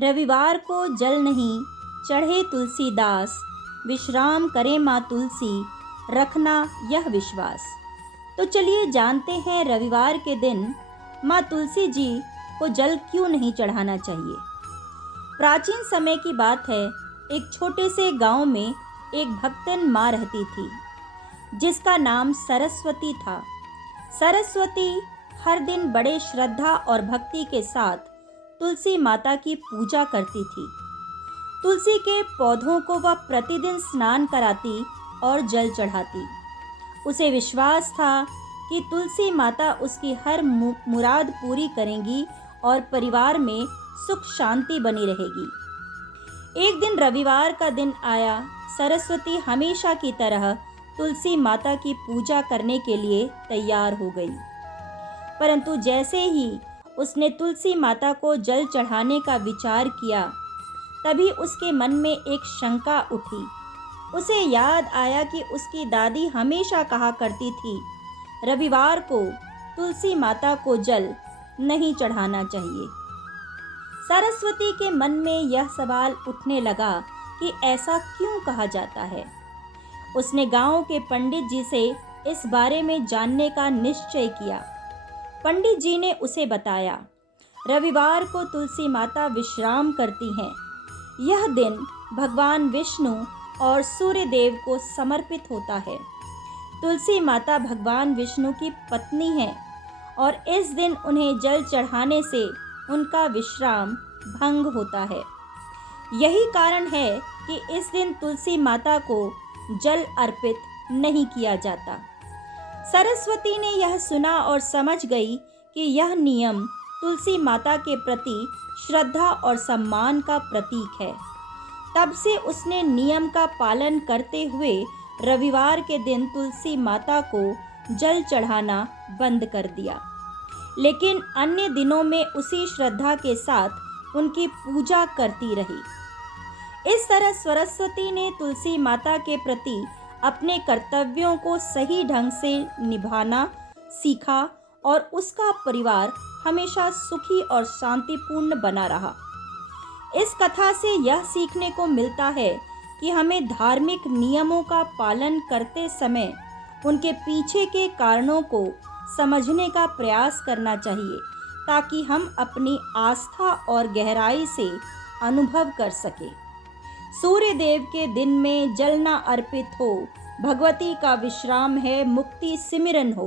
रविवार को जल नहीं चढ़े तुलसीदास, विश्राम करे माँ तुलसी, रखना यह विश्वास। तो चलिए जानते हैं रविवार के दिन माँ तुलसी जी को जल क्यों नहीं चढ़ाना चाहिए। प्राचीन समय की बात है, एक छोटे से गांव में एक भक्तन माँ रहती थी जिसका नाम सरस्वती था। सरस्वती हर दिन बड़े श्रद्धा और भक्ति के साथ तुलसी माता की पूजा करती थी। तुलसी के पौधों को वह प्रतिदिन स्नान कराती और जल चढ़ाती। उसे विश्वास था कि तुलसी माता उसकी हर मुराद पूरी करेंगी और परिवार में सुख शांति बनी रहेगी। एक दिन रविवार का दिन आया। सरस्वती हमेशा की तरह तुलसी माता की पूजा करने के लिए तैयार हो गई, परंतु जैसे ही उसने तुलसी माता को जल चढ़ाने का विचार किया, तभी उसके मन में एक शंका उठी। उसे याद आया कि उसकी दादी हमेशा कहा करती थी, रविवार को तुलसी माता को जल नहीं चढ़ाना चाहिए। सरस्वती के मन में यह सवाल उठने लगा कि ऐसा क्यों कहा जाता है। उसने गांव के पंडित जी से इस बारे में जानने का निश्चय किया। पंडित जी ने उसे बताया, रविवार को तुलसी माता विश्राम करती हैं। यह दिन भगवान विष्णु और सूर्य देव को समर्पित होता है। तुलसी माता भगवान विष्णु की पत्नी हैं और इस दिन उन्हें जल चढ़ाने से उनका विश्राम भंग होता है। यही कारण है कि इस दिन तुलसी माता को जल अर्पित नहीं किया जाता। सरस्वती ने यह सुना और समझ गई कि यह नियम तुलसी माता के प्रति श्रद्धा और सम्मान का प्रतीक है। तब से उसने नियम का पालन करते हुए रविवार के दिन तुलसी माता को जल चढ़ाना बंद कर दिया, लेकिन अन्य दिनों में उसी श्रद्धा के साथ उनकी पूजा करती रही। इस तरह सरस्वती ने तुलसी माता के प्रति अपने कर्तव्यों को सही ढंग से निभाना सीखा और उसका परिवार हमेशा सुखी और शांतिपूर्ण बना रहा। इस कथा से यह सीखने को मिलता है कि हमें धार्मिक नियमों का पालन करते समय उनके पीछे के कारणों को समझने का प्रयास करना चाहिए, ताकि हम अपनी आस्था और गहराई से अनुभव कर सकें। सूर्य देव के दिन में जल न अर्पित हो, भगवती का विश्राम है, मुक्ति सिमरन हो।